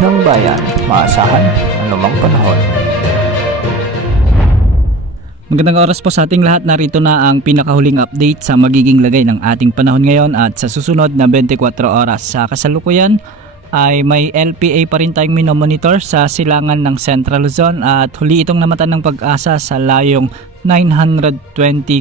ng bayan, maasahan anumang panahon. Magandang oras po sa ating lahat. Narito na ang pinakahuling update sa magiging lagay ng ating panahon ngayon at sa susunod na 24 oras. Sa kasalukuyan ay may LPA pa rin tayong minomonitor sa silangan ng Central Luzon at huli itong namatan ng Pag-asa sa layong 920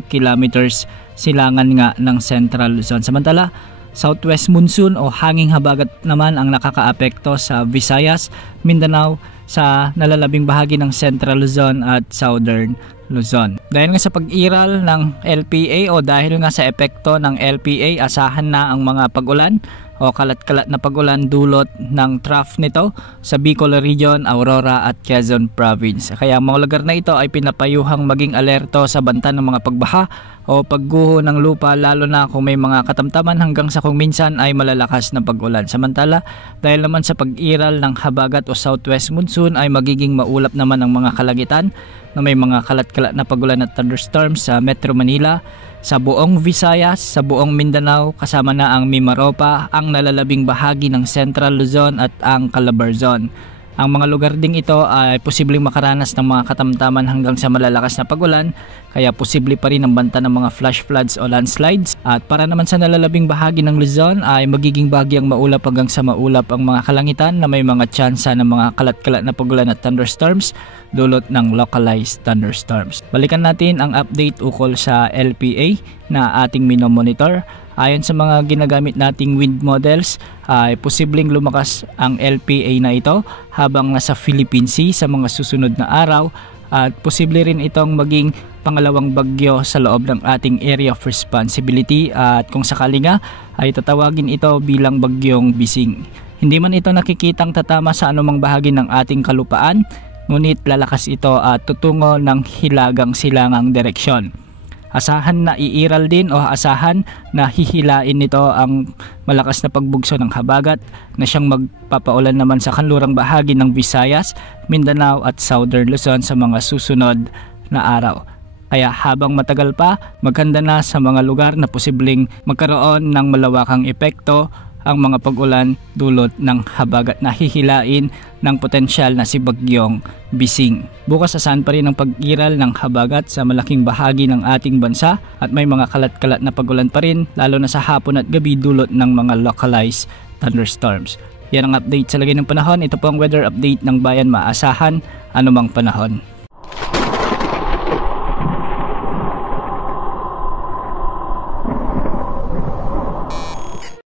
kilometers silangan nga ng Central Luzon. Samantala, southwest monsoon o hanging habagat naman ang nakakaapekto sa Visayas, Mindanao, sa nalalabing bahagi ng Central Luzon at Southern Luzon. Dahil nga sa pag-iral ng LPA o dahil nga sa epekto ng LPA, asahan na ang mga pag-ulan o kalat-kalat na pag-ulan dulot ng trough nito sa Bicol Region, Aurora at Quezon Province. Kaya ang mga lugar na ito ay pinapayuhang maging alerto sa banta ng mga pagbaha o pagguho ng lupa, lalo na kung may mga katamtaman hanggang sa kung minsan ay malalakas na pag-ulan. Samantala, dahil naman sa pag-iral ng habagat o southwest monsoon ay magiging maulap naman ang mga kalangitan na may mga kalat-kalat na pag-ulan at thunderstorms sa Metro Manila, sa buong Visayas, sa buong Mindanao, kasama na ang Mimaropa, ang nalalabing bahagi ng Central Luzon at ang Calabarzon. Ang mga lugar ding ito ay posibleng makaranas ng mga katamtaman hanggang sa malalakas na pag-ulan, kaya posible pa rin ang banta ng mga flash floods o landslides. At para naman sa nalalabing bahagi ng Luzon ay magiging bahagyang maulap hanggang sa maulap ang mga kalangitan na may mga tsansa ng mga kalat-kalat na pag-ulan at thunderstorms dulot ng localized thunderstorms. Balikan natin ang update ukol sa LPA na ating minomonitor. Ayon sa mga ginagamit nating wind models ay posibleng lumakas ang LPA na ito habang nasa Philippine Sea sa mga susunod na araw at posible rin itong maging pangalawang bagyo sa loob ng ating area of responsibility at kung sakali nga ay tatawagin ito bilang bagyong Bising. Hindi man ito nakikitang tatama sa anumang bahagi ng ating kalupaan, ngunit lalakas ito at tutungo ng hilagang silangang direksyon. Asahan na iiral din o asahan na hihilain nito ang malakas na pagbugso ng habagat na siyang magpapaulan naman sa kanlurang bahagi ng Visayas, Mindanao at Southern Luzon sa mga susunod na araw. Kaya habang matagal pa, maganda na sa mga lugar na posibleng magkaroon ng malawakang epekto ang mga pag-ulan dulot ng habagat na hihilain ng potensyal na si Bagyong Bising. Bukas asahan pa rin ang pag-iral ng habagat sa malaking bahagi ng ating bansa at may mga kalat-kalat na pag-ulan pa rin lalo na sa hapon at gabi dulot ng mga localized thunderstorms. Yan ang update sa lagay ng panahon. Ito po ang weather update ng bayan, maasahan anumang panahon.